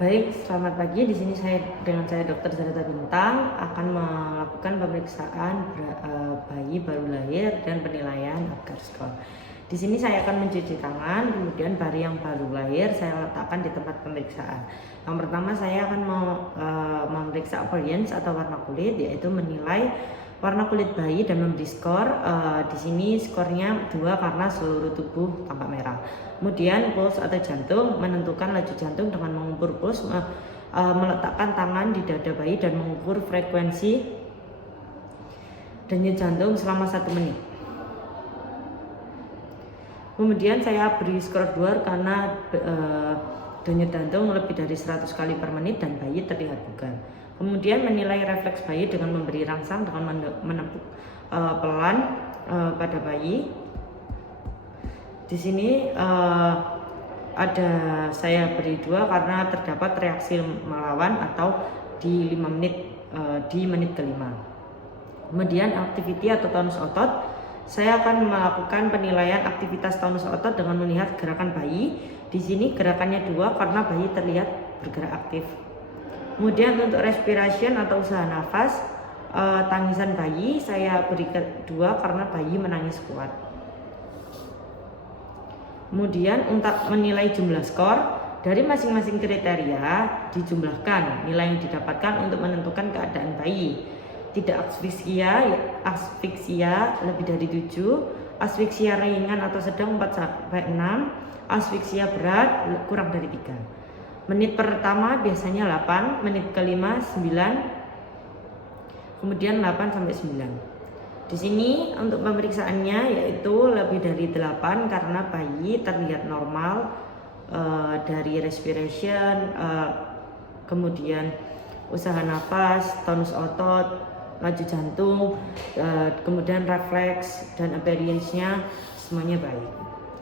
Baik, selamat pagi. Di sini dengan saya Dr. Zarata Bintang akan melakukan pemeriksaan bayi baru lahir dan penilaian Apgar Score. Di sini saya akan mencuci tangan, kemudian bayi yang baru lahir saya letakkan di tempat pemeriksaan. Yang pertama saya akan memeriksa appearance atau warna kulit, yaitu menilai warna kulit bayi dan memberi skor. Di sini skornya 2 karena seluruh tubuh tampak merah. Kemudian pulse atau jantung, menentukan laju jantung dengan mengukur pulse, meletakkan tangan di dada bayi dan mengukur frekuensi denyut jantung selama 1 menit. Kemudian saya beri skor 2 karena denyut jantung lebih dari 100 kali per menit dan bayi terlihat bugar. Kemudian menilai refleks bayi dengan memberi rangsang dengan menepuk pelan pada bayi. Di sini saya beri 2 karena terdapat reaksi melawan atau di 5 menit di menit kelima. Kemudian activity atau tonus otot, saya akan melakukan penilaian aktivitas tonus otot dengan melihat gerakan bayi. Di sini gerakannya 2 karena bayi terlihat bergerak aktif. Kemudian untuk respiration atau usaha nafas, tangisan bayi saya beri 2 karena bayi menangis kuat. Kemudian untuk menilai jumlah skor, dari masing-masing kriteria dijumlahkan nilai yang didapatkan untuk menentukan keadaan bayi. Tidak asfiksia lebih dari 7, asfiksia ringan atau sedang 4-6, asfiksia berat kurang dari 3. Menit pertama biasanya 8, menit kelima 9, kemudian 8-9. Di sini untuk pemeriksaannya yaitu lebih dari 8 karena bayi terlihat normal dari respiration, kemudian usaha nafas, tonus otot, laju jantung, kemudian refleks dan appearance-nya semuanya baik.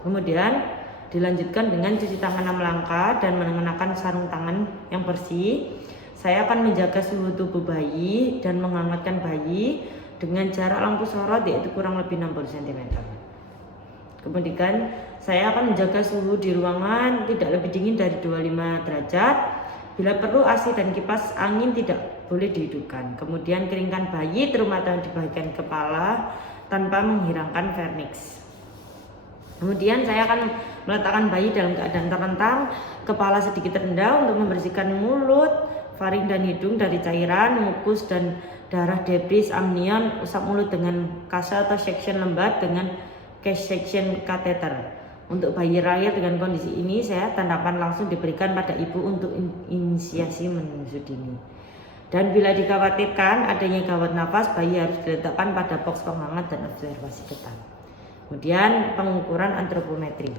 Kemudian dilanjutkan dengan cuci tangan 6 langkah dan mengenakan sarung tangan yang bersih. Saya akan menjaga suhu tubuh bayi dan menghangatkan bayi dengan jarak lampu sorot yaitu kurang lebih 60 cm. Kemudian saya akan menjaga suhu di ruangan tidak lebih dingin dari 25 derajat. Bila perlu AC dan kipas angin tidak boleh dihidupkan. Kemudian keringkan bayi terutama di bagian kepala tanpa menghilangkan vernix. Kemudian saya akan meletakkan bayi dalam keadaan terlentang, kepala sedikit rendah untuk membersihkan mulut, faring dan hidung dari cairan, mukus dan darah debris amnion. Usap mulut dengan kasa atau section lembat dengan case section catheter. Untuk bayi lahir dengan kondisi ini, saya tanggapan langsung diberikan pada ibu untuk inisiasi menyusui dini. Dan bila dikhawatirkan adanya gawat nafas, bayi harus diletakkan pada box penghangat dan observasi ketat. Kemudian pengukuran antropometri.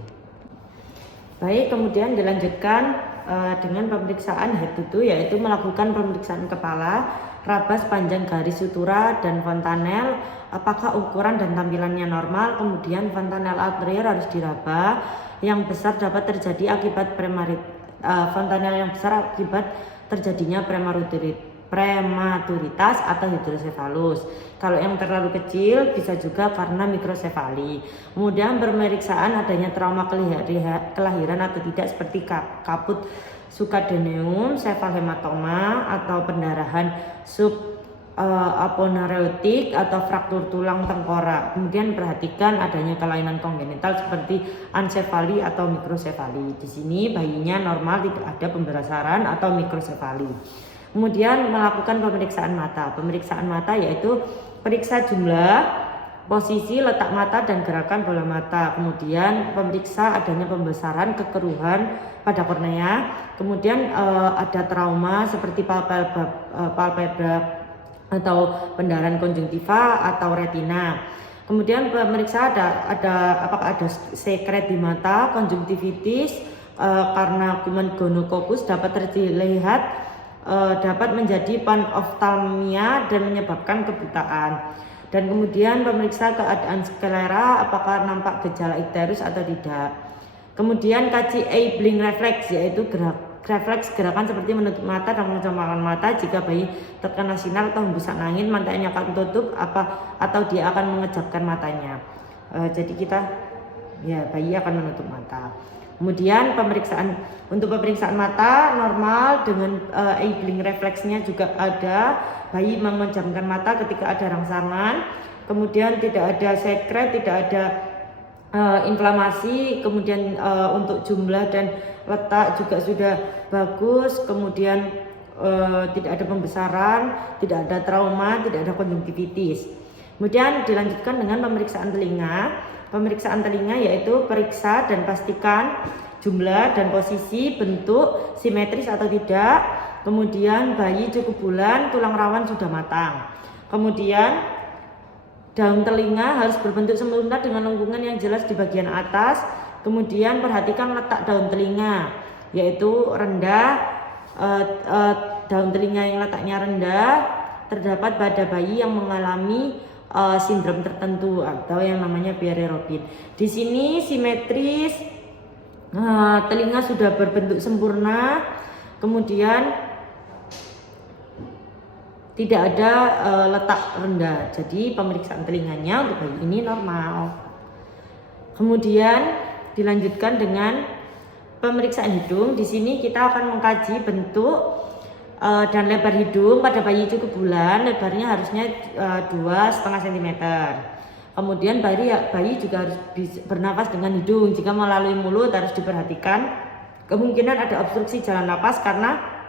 Baik, kemudian dilanjutkan dengan pemeriksaan head to toe, yaitu melakukan pemeriksaan kepala, rabas panjang garis sutura dan fontanel, apakah ukuran dan tampilannya normal. Kemudian fontanel anterior harus diraba, yang besar dapat terjadi akibat fontanel yang besar akibat terjadinya prematuritas atau hidrosefalus. Kalau yang terlalu kecil bisa juga karena mikrosefali. Kemudian pemeriksaan adanya trauma kelahiran atau tidak seperti kaput sucadeneum, sefalhematoma atau pendarahan aponeurotik atau fraktur tulang tengkorak. Kemudian perhatikan adanya kelainan kongenital seperti ancefali atau mikrosefali. Di sini bayinya normal, tidak ada pemberasaran atau mikrosefali. Kemudian melakukan pemeriksaan mata. Pemeriksaan mata yaitu periksa jumlah, posisi, letak mata dan gerakan bola mata. Kemudian pemeriksa adanya pembesaran kekeruhan pada kornea. Kemudian ada trauma seperti palpebra atau pendarahan konjungtiva atau retina. Kemudian pemeriksa apakah ada sekret di mata, konjungtivitis karena kuman gonococcus dapat terlihat dapat menjadi panophthalmia dan menyebabkan kebutaan. Dan kemudian pemeriksa keadaan sklera, apakah nampak gejala ikterus atau tidak. Kemudian kaji blink reflex, yaitu refleks gerakan seperti menutup mata dan menjamurkan mata. Jika bayi terkena sinar atau hembusan angin, matanya akan tutup atau dia akan mengejapkan matanya. Jadi bayi akan menutup mata. Kemudian untuk pemeriksaan mata normal dengan eye blink refleksnya juga ada. Bayi memejamkan mata ketika ada rangsangan. Kemudian tidak ada sekret, tidak ada inflamasi. Kemudian untuk jumlah dan letak juga sudah bagus. Kemudian tidak ada pembesaran, tidak ada trauma, tidak ada konjungtivitis. Kemudian dilanjutkan dengan pemeriksaan telinga. Pemeriksaan telinga yaitu periksa dan pastikan jumlah dan posisi, bentuk, simetris atau tidak. Kemudian bayi cukup bulan, tulang rawan sudah matang. Kemudian daun telinga harus berbentuk sempurna dengan lengkungan yang jelas di bagian atas. Kemudian perhatikan letak daun telinga, yaitu rendah. Daun telinga yang letaknya rendah terdapat pada bayi yang mengalami sindrom tertentu atau yang namanya Pierre Robin. Di sini simetris, telinga sudah berbentuk sempurna, kemudian tidak ada letak rendah. Jadi pemeriksaan telinganya untuk bayi ini normal. Kemudian dilanjutkan dengan pemeriksaan hidung. Di sini kita akan mengkaji bentuk dan lebar hidung pada bayi cukup bulan. Lebarnya harusnya 2,5 cm. Kemudian bayi juga harus bernafas dengan hidung. Jika melalui mulut harus diperhatikan kemungkinan ada obstruksi jalan napas karena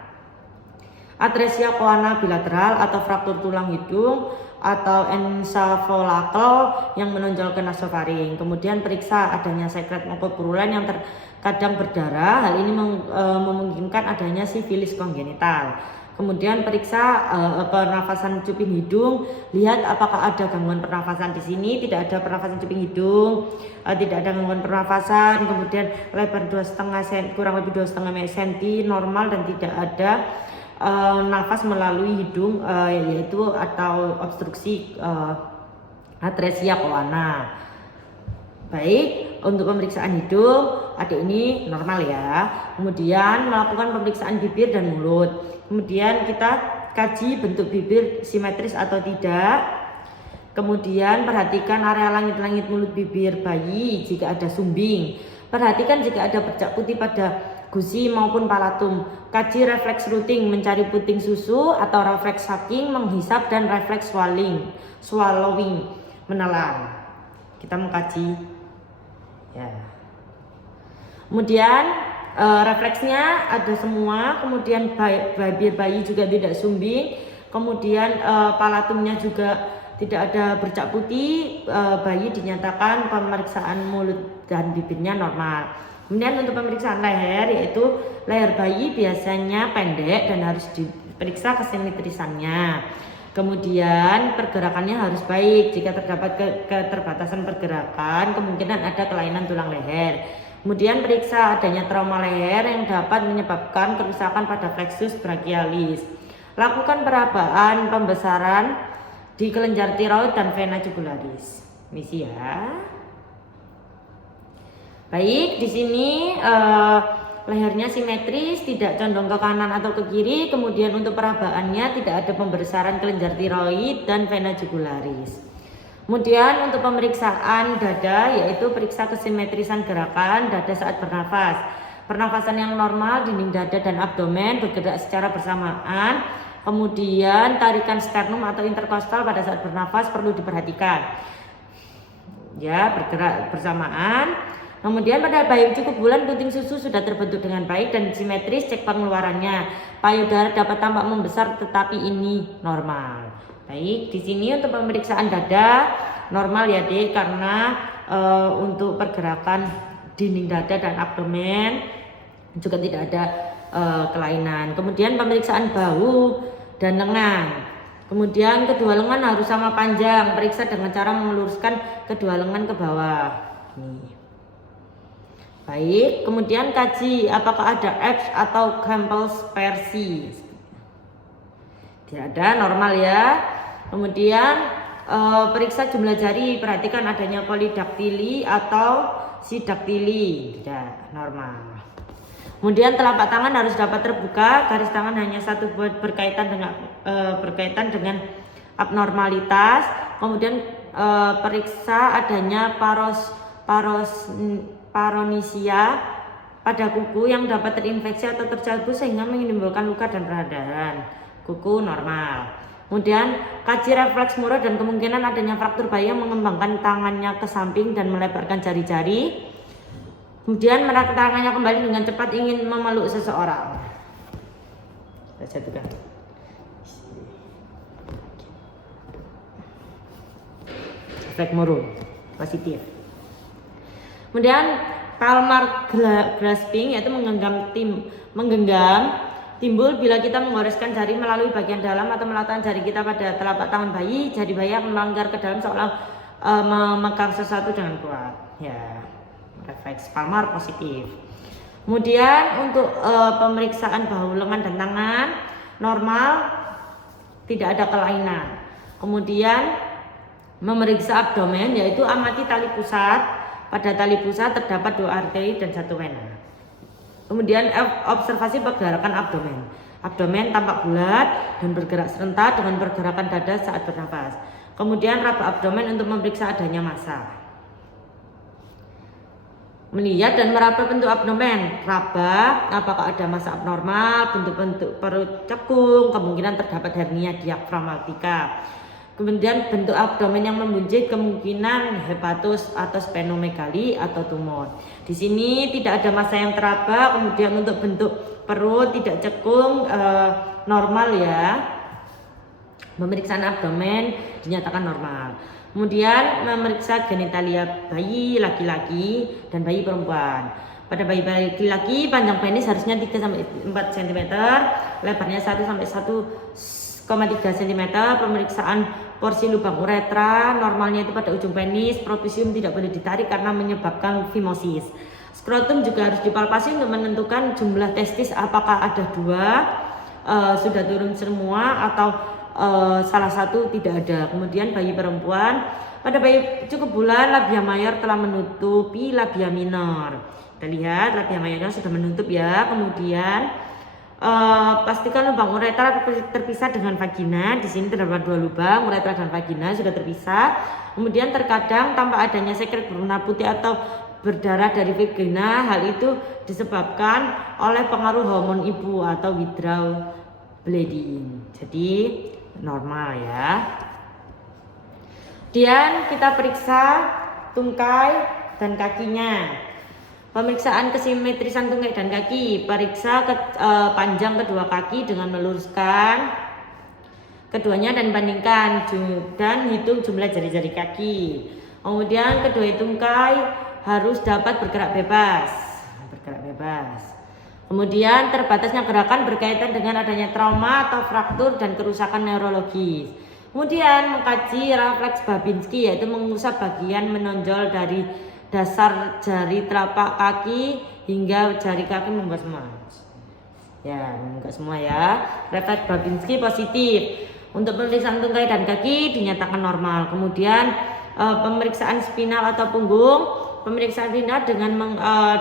atresia koana bilateral atau fraktur tulang hidung atau encephalocele yang menonjol ke nasofaring. Kemudian periksa adanya sekret mukopurulen yang terkadang berdarah. Hal ini memungkinkan adanya sifilis kongenital. Kemudian periksa pernafasan cuping hidung, lihat apakah ada gangguan pernafasan di sini. Tidak ada pernafasan cuping hidung, tidak ada gangguan pernafasan. Kemudian lebar 2,5 cm, kurang lebih 2,5 cm normal dan tidak ada nafas melalui hidung yaitu atau obstruksi atresia koana. Baik, untuk pemeriksaan hidung adik ini normal ya. Kemudian melakukan pemeriksaan bibir dan mulut. Kemudian kita kaji bentuk bibir simetris atau tidak. Kemudian perhatikan area langit-langit mulut bibir bayi jika ada sumbing. Perhatikan jika ada bercak putih pada gusi maupun palatum. Kaji refleks rooting, mencari puting susu atau refleks sucking, menghisap, dan refleks swallowing, menelan. Kita mengkaji ya. Kemudian refleksnya ada semua. Kemudian bibir bayi juga tidak sumbing. Kemudian palatumnya juga tidak ada bercak putih. Bayi dinyatakan pemeriksaan mulut dan bibirnya normal. Kemudian untuk pemeriksaan leher, yaitu leher bayi biasanya pendek dan harus diperiksa kesimetrisannya. Kemudian pergerakannya harus baik. Jika terdapat keterbatasan pergerakan, kemungkinan ada kelainan tulang leher. Kemudian periksa adanya trauma leher yang dapat menyebabkan kerusakan pada plexus brachialis. Lakukan perabaan pembesaran di kelenjar tiroid dan vena jugularis. Misi ya. Baik, di sini lehernya simetris, tidak condong ke kanan atau ke kiri. Kemudian untuk perabaannya tidak ada pembesaran kelenjar tiroid dan vena jugularis. Kemudian untuk pemeriksaan dada, yaitu periksa kesimetrisan gerakan dada saat bernafas. Pernafasan yang normal, dinding dada dan abdomen bergerak secara bersamaan. Kemudian tarikan sternum atau interkostal pada saat bernafas perlu diperhatikan. Ya, bergerak bersamaan. Kemudian pada bayi cukup bulan, puting susu sudah terbentuk dengan baik dan simetris. Cek pengeluarannya. Payudara dapat tampak membesar tetapi ini normal. Baik, di sini untuk pemeriksaan dada normal ya Dek, karena untuk pergerakan dinding dada dan abdomen juga tidak ada kelainan. Kemudian pemeriksaan bahu dan lengan. Kemudian kedua lengan harus sama panjang. Periksa dengan cara meluruskan kedua lengan ke bawah. Nih. Baik, kemudian kaji apakah ada abs atau Campbell's palsy. Tidak ada, normal ya. Kemudian periksa jumlah jari, perhatikan adanya polidaktili atau sidaktili. Tidak, normal. Kemudian telapak tangan harus dapat terbuka, garis tangan hanya satu berkaitan dengan abnormalitas. Kemudian periksa adanya paronisia pada kuku yang dapat terinfeksi atau tercabut sehingga menimbulkan luka dan perdarahan. Kuku normal. Kemudian kaji refleks Moro dan kemungkinan adanya fraktur bayi yang mengembangkan tangannya ke samping dan melebarkan jari-jari. Kemudian menarik tangannya kembali dengan cepat ingin memeluk seseorang. Kita jatuhkan. Efek Moro positif. Kemudian palmar grasping yaitu menggenggam timbul bila kita menggoreskan jari melalui bagian dalam atau meletakkan jari kita pada telapak tangan bayi. Jari bayi akan melangkar ke dalam seolah memegang sesuatu dengan kuat. Ya, refleks palmar positif. Kemudian untuk pemeriksaan bahu, lengan dan tangan normal, tidak ada kelainan. Kemudian memeriksa abdomen yaitu amati tali pusat. Pada tali pusat terdapat 2 arteri dan 1 vena. Kemudian observasi pergerakan abdomen. Abdomen tampak bulat dan bergerak serentak dengan pergerakan dada saat bernafas. Kemudian raba abdomen untuk memeriksa adanya massa. Melihat dan meraba bentuk abdomen. Raba apakah ada massa abnormal, bentuk-bentuk perut cekung, kemungkinan terdapat hernia diafragmatika. Kemudian bentuk abdomen yang membuncit, kemungkinan hepatus atau splenomegali atau tumor. Di sini tidak ada massa yang teraba. Kemudian untuk bentuk perut tidak cekung, normal ya. Pemeriksaan abdomen dinyatakan normal. Kemudian memeriksa genitalia bayi laki-laki dan bayi perempuan. Pada bayi laki-laki panjang penis harusnya 3-4 cm, lebarnya 1-1,3 cm. Pemeriksaan porsi lubang uretra normalnya itu pada ujung penis. Propisium tidak boleh ditarik karena menyebabkan fimosis. Skrotum juga harus dipalpasi untuk menentukan jumlah testis apakah ada 2 sudah turun semua atau salah satu tidak ada. Kemudian bayi perempuan, pada bayi cukup bulan labia mayor telah menutupi labia minor. Kita lihat labia mayornya sudah menutup ya. Kemudian pastikan lubang uretra terpisah dengan vagina. Di sini terdapat 2 lubang, uretra dan vagina sudah terpisah. Kemudian terkadang tampak adanya sekret berwarna putih atau berdarah dari vagina. Hal itu disebabkan oleh pengaruh hormon ibu atau withdrawal bleeding. Jadi normal ya. Kemudian kita periksa tungkai dan kakinya. Pemeriksaan kesimetrisan tungkai dan kaki. Periksa panjang kedua kaki dengan meluruskan keduanya dan bandingkan dan hitung jumlah jari-jari kaki. Kemudian kedua tungkai harus dapat bergerak bebas. Kemudian terbatasnya gerakan berkaitan dengan adanya trauma atau fraktur dan kerusakan neurologis. Kemudian mengkaji refleks Babinski yaitu mengusap bagian menonjol dari dasar jari telapak kaki hingga jari kaki membuat semua. Ya, enggak semua ya. Refleks Babinski positif. Untuk pemeriksaan tungkai dan kaki dinyatakan normal. Kemudian pemeriksaan spinal atau punggung. Pemeriksaan spinal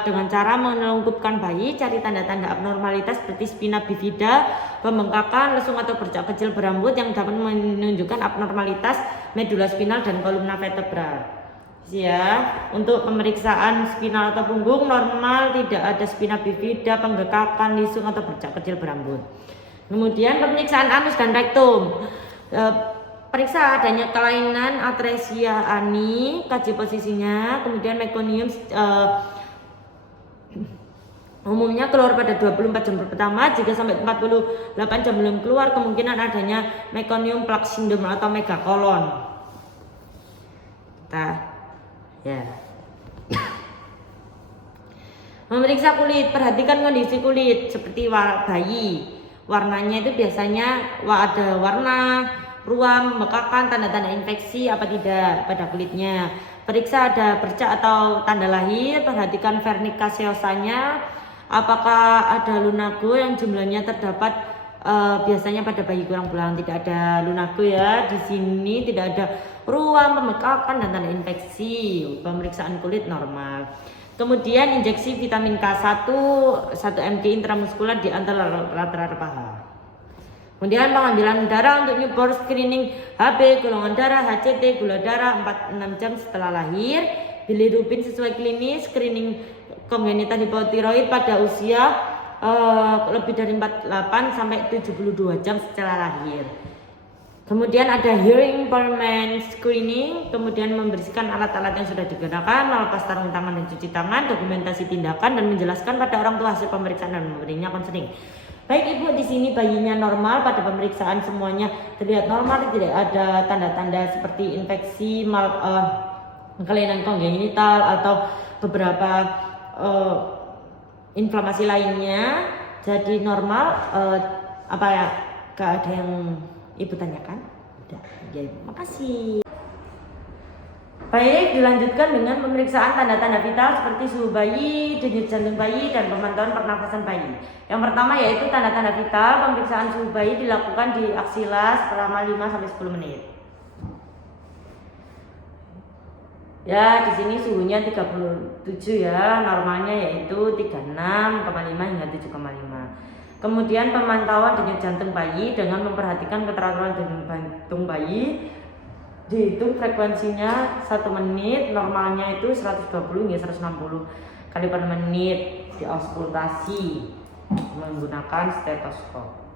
dengan cara menelungkupkan bayi, cari tanda-tanda abnormalitas seperti spina bifida, pembengkakan, lesung atau bercak kecil berambut yang dapat menunjukkan abnormalitas medula spinal dan kolumna vertebral. Ya, untuk pemeriksaan spinal atau punggung normal, tidak ada spina bifida, penggekakan, lisung atau bercak kecil berambut. Kemudian pemeriksaan anus dan rektum. Periksa adanya kelainan atresia ani, kaji posisinya. Kemudian mekonium umumnya keluar pada 24 jam pertama. Jika sampai 48 jam belum keluar, kemungkinan adanya mekonium plak sindrom atau megakolon. Ya. Memeriksa kulit, perhatikan kondisi kulit seperti bayi. Warnanya itu biasanya ada warna ruam, bekakan, tanda-tanda infeksi apa tidak pada kulitnya. Periksa ada bercak atau tanda lahir, perhatikan vernik caseosanya, apakah ada lunago yang jumlahnya terdapat biasanya pada bayi kurang bulan. Tidak ada lunago ya. Di sini tidak ada ruam, pembekakan dan tanda infeksi. Pemeriksaan kulit normal. Kemudian injeksi vitamin K1 1 mg intramuskular di antara rata-rata paha. Kemudian pengambilan darah untuk newborn screening HB, golongan darah, HCT, gula darah 4-6 jam setelah lahir, bilirubin sesuai klinis, screening kongenital hipotiroid pada usia lebih dari 48 sampai 72 jam setelah lahir. Kemudian ada hearing impairment screening, kemudian membersihkan alat-alat yang sudah digunakan, melepas sarung tangan dan cuci tangan, dokumentasi tindakan dan menjelaskan pada orang tua hasil pemeriksaan dan memberinya konseling. Baik Ibu, di sini bayinya normal, pada pemeriksaan semuanya terlihat normal, tidak ada tanda-tanda seperti infeksi, kelainan kongenital atau beberapa inflamasi lainnya. Jadi normal. Apa ya? Gak ada yang Ibu tanyakan? Udah, ya Ibu, makasih. Baik, dilanjutkan dengan pemeriksaan tanda-tanda vital seperti suhu bayi, denyut jantung bayi, dan pemantauan pernafasan bayi. Yang pertama yaitu tanda-tanda vital. Pemeriksaan suhu bayi dilakukan di aksila selama 5-10 menit. Ya, di sini suhunya 37 ya, normalnya yaitu 36,5 hingga 7,5. Kemudian pemantauan denyut jantung bayi dengan memperhatikan keteraturan denyut jantung bayi. Dihitung frekuensinya 1 menit, normalnya itu 120 hingga 160 kali per menit. Diauskultasi menggunakan stetoskop.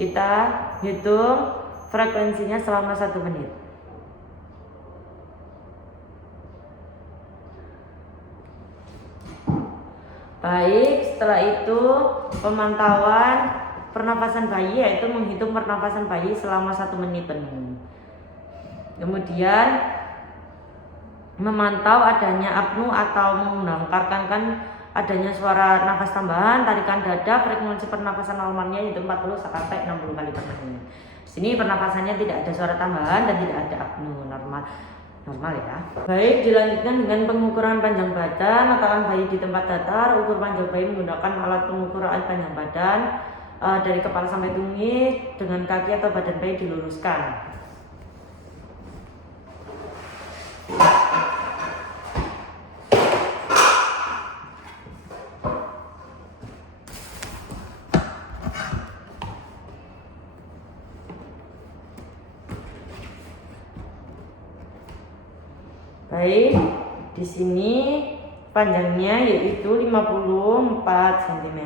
Kita hitung frekuensinya selama 1 menit. Baik, setelah itu pemantauan pernafasan bayi, yaitu menghitung pernafasan bayi selama 1 menit penuh. Kemudian memantau adanya apnu atau mengungkapkan adanya suara nafas tambahan, tarikan dada, frekuensi pernafasan normalnya yaitu 40 sampai 60 kali per menit. Di sini pernafasannya tidak ada suara tambahan dan tidak ada apnu, normal ya. Baik, dilanjutkan dengan pengukuran panjang badan. Letakkan bayi di tempat datar, ukur panjang bayi menggunakan alat pengukur panjang badan dari kepala sampai tumit, dengan kaki atau badan bayi diluruskan. Baik, di sini panjangnya yaitu 54 cm.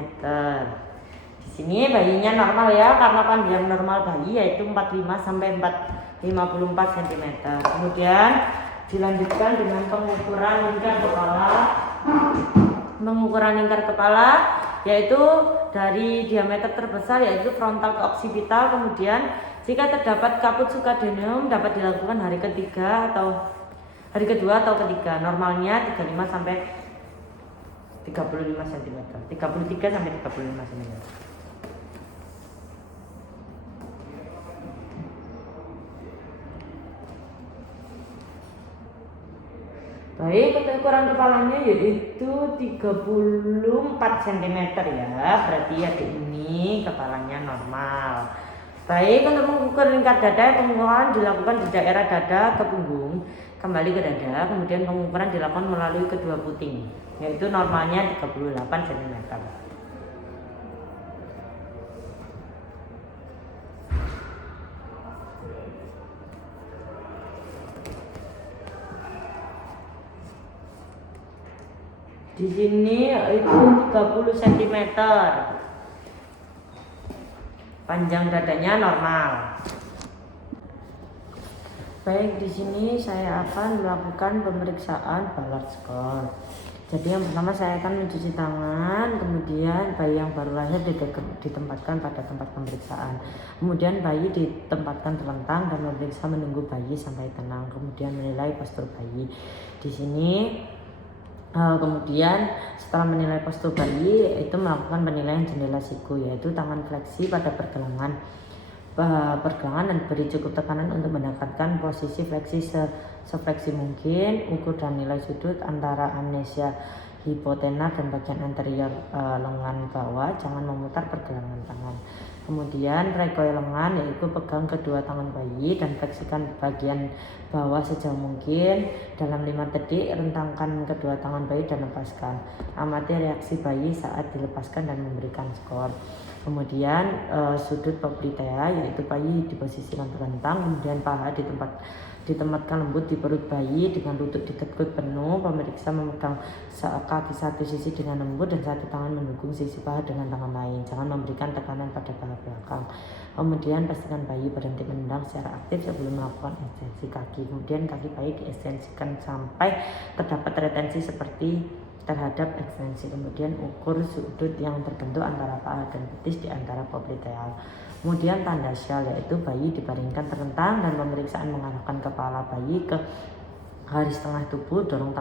Di sini bayinya normal ya, karena panjang normal bayi yaitu 45 sampai 54 cm. Kemudian dilanjutkan dengan pengukuran lingkar kepala. Pengukuran lingkar kepala yaitu dari diameter terbesar yaitu frontal ke occipital. Kemudian jika terdapat kaput succadenum dapat dilakukan hari kedua atau ketiga. Normalnya 35 sampai 35 cm. 33 sampai 35 cm. Baik, untuk ukuran kepalanya yaitu 34 cm ya. Berarti adik ini kepalanya normal. Baik, untuk mengukur lingkar dada, pengukuran dilakukan di daerah dada ke punggung, kembali ke dada, kemudian pengukuran dilakukan melalui kedua puting, yaitu normalnya 38 cm. Di sini itu 30 cm. Panjang dadanya normal. Baik, di sini saya akan melakukan pemeriksaan Ballard score. Jadi yang pertama saya akan mencuci tangan, kemudian bayi yang baru lahir ditempatkan pada tempat pemeriksaan. Kemudian bayi ditempatkan terlentang dan memeriksa menunggu bayi sampai tenang. Kemudian menilai postur bayi. Di sini kemudian setelah menilai postur bayi itu melakukan penilaian jendela siku, yaitu tangan fleksi pada pergelangan dan beri cukup tekanan untuk mendapatkan posisi fleksi sefleksi mungkin. Ukur dan nilai sudut antara amnesia hipotenar dan bagian anterior lengan bawah. Jangan memutar pergelangan tangan. Kemudian recoil lengan, yaitu pegang kedua tangan bayi dan fleksikan bagian bawah sejauh mungkin. Dalam 5 detik rentangkan kedua tangan bayi dan lepaskan. Amati reaksi bayi saat dilepaskan dan memberikan skor. Kemudian sudut popliteal, yaitu bayi diposisikan terlentang, kemudian paha ditempatkan lembut di perut bayi dengan lutut ditekuk penuh. Pemeriksa memegang kaki satu sisi dengan lembut dan satu tangan mendukung sisi paha dengan tangan lain. Jangan memberikan tekanan pada paha belakang. Kemudian pastikan bayi berhenti menendang secara aktif sebelum melakukan ekstensi kaki. Kemudian kaki bayi diekstensikan sampai terdapat retensi seperti terhadap ekstensi. Kemudian ukur sudut yang terbentuk antara paha dan betis di antara popliteal. Kemudian tanda Shell, yaitu bayi dibaringkan terlentang dan pemeriksaan mengarahkan kepala bayi ke garis tengah tubuh. Dorong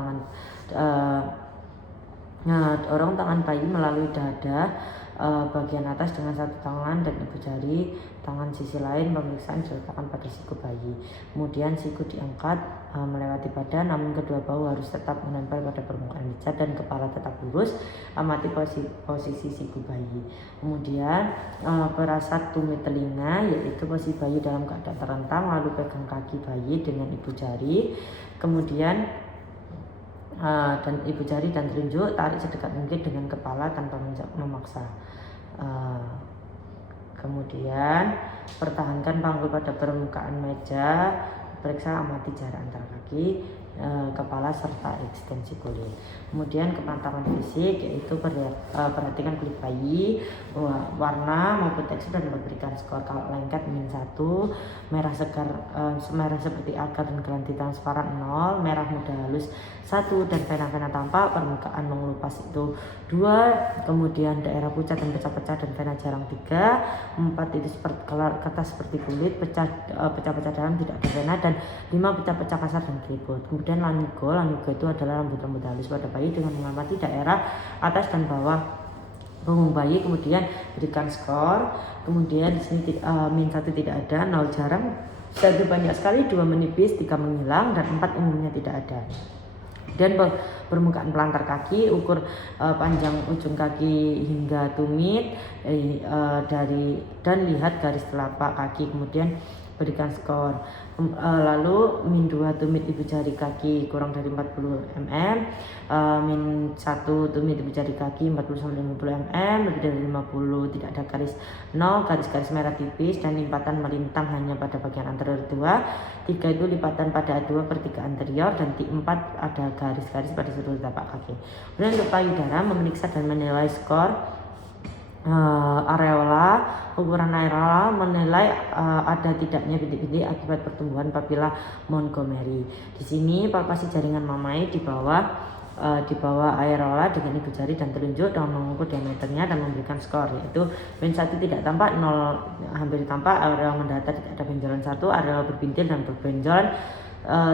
tangan bayi melalui dada bagian atas dengan satu tangan dan ibu jari tangan sisi lain. Pemeriksaan diletakkan pada siku bayi. Kemudian siku diangkat melewati badan, namun kedua bahu harus tetap menempel pada permukaan meja dan kepala tetap lurus. Amati posisi siku bayi. Kemudian perasat tumit telinga, yaitu posisi bayi dalam keadaan terlentang, lalu pegang kaki bayi dengan ibu jari. Kemudian dan ibu jari dan telunjuk tarik sedekat mungkin dengan kepala tanpa memaksa. Kemudian pertahankan panggul pada permukaan meja. Periksa amati jarak antara kaki, kepala serta ekstensi kulit. Kemudian kepantauan fisik, yaitu perhatikan kulit bayi, warna maupun tekstur dan memberikan skor. Kalau lengket -1, merah segar merah seperti agar dan gelanti transparan 0, merah muda halus 1, dan vena-vena tampak permukaan mengelupas itu 2. Kemudian daerah pucat dan pecah-pecah dan vena jarang 3. 4 itu seperti kertas seperti kulit, pecah-pecah dalam tidak ada vena, dan 5 pecah-pecah kasar dan keriput. Kemudian lanigo itu adalah rambut-rambut halus pada bayi dengan mengamati daerah atas dan bawah punggung bayi. Kemudian berikan skor. Kemudian di sini -1 tidak ada, 0 jarang, 1 banyak sekali, 2 menipis, 3 menghilang, dan 4 umumnya tidak ada. Dan permukaan pelantar kaki, ukur panjang ujung kaki hingga tumit dan lihat garis telapak kaki. Kemudian berikan skor. Lalu -2 tumit ibu jari kaki kurang dari 40 mm, -1 tumit ibu jari kaki 40-50 mm, lebih dari 50 tidak ada garis 0, garis-garis merah tipis, dan lipatan melintang hanya pada bagian anterior 2. 3 itu lipatan pada 2/3 anterior, dan 4 ada garis-garis pada seluruh tapak kaki. Kemudian untuk payudara, memeriksa dan menilai skor areola. Ukuran areola menilai ada tidaknya bintik-bintik akibat pertumbuhan papila Montgomery. Di sini palpasi jaringan mamai di bawah areola dengan ibu jari dan telunjuk dengan mengukur diameternya dan memberikan skor, yaitu -1 tidak tampak, 0 hampir tampak, areola mendatar tidak ada benjolan 1, areola berbintil dan berbenjolan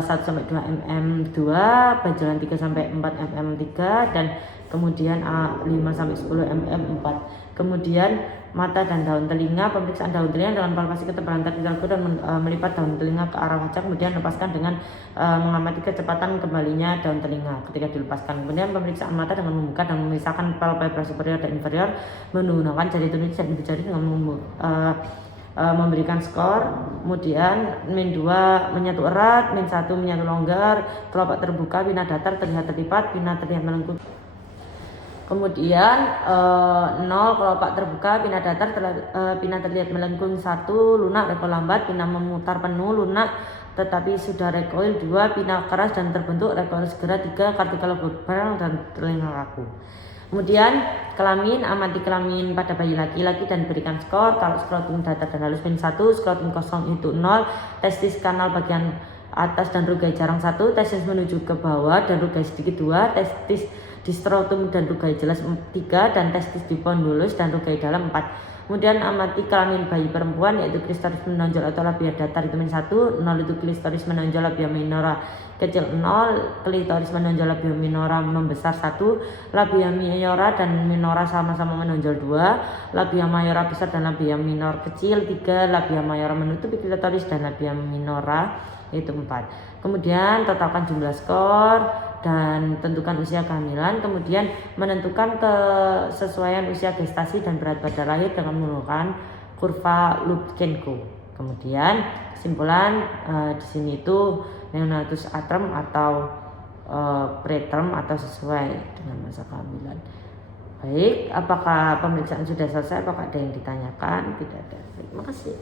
1-2 mm 2, benjolan 3-4 mm 3, dan kemudian 5-10 mm 4. Kemudian mata dan daun telinga, pemeriksaan daun telinga dengan palpasi ketebalan tentakel dan melipat daun telinga ke arah wajah. Kemudian lepaskan dengan mengamati kecepatan kembalinya daun telinga ketika dilepaskan. Kemudian pemeriksaan mata dengan membuka dan memisahkan palpebra superior dan inferior menggunakan jari telunjuk dan ibu jari dengan memberikan skor. Kemudian -2 menyatu erat, -1 menyatu longgar, kelopak terbuka, pina datar terlihat terlipat, pina terlihat melengkung. Kemudian 0 kelopak terbuka, pina datar, pina terlihat melengkung 1, lunak, recoil lambat, pina memutar penuh, lunak tetapi sudah recoil 2, pina keras dan terbentuk, recoil segera 3, cortical global dan telinga kaku. Kemudian kelamin, amati kelamin pada bayi laki-laki dan berikan skor. Kalau skrotum datar dan halus -1, skrotum kosong itu 0, testis kanal bagian atas dan rugai jarang 1, testis menuju ke bawah dan rugai sedikit 2, testis di skrotum dan rugai jelas 3, dan testis di pondulus dan rugai dalam 4. Kemudian amati kelamin bayi perempuan, yaitu klistoris menonjol atau labia datar itu -1, 0 itu klistoris menonjol labia minora kecil 0, klitoris menonjol labia minora membesar 1, labia minora dan minora sama-sama menonjol 2, labia mayora besar dan labia minor kecil 3, labia mayora menutupi klitoris dan labia minora itu 4. Kemudian totalkan jumlah skor dan tentukan usia kehamilan. Kemudian menentukan kesesuaian usia gestasi dan berat badan lahir dengan menggunakan kurva Lubchenco. Kemudian kesimpulan di sini itu neonatus aterm atau preterm atau sesuai dengan masa kehamilan. Baik, apakah pemeriksaan sudah selesai? Apakah ada yang ditanyakan? Tidak ada. Terima kasih.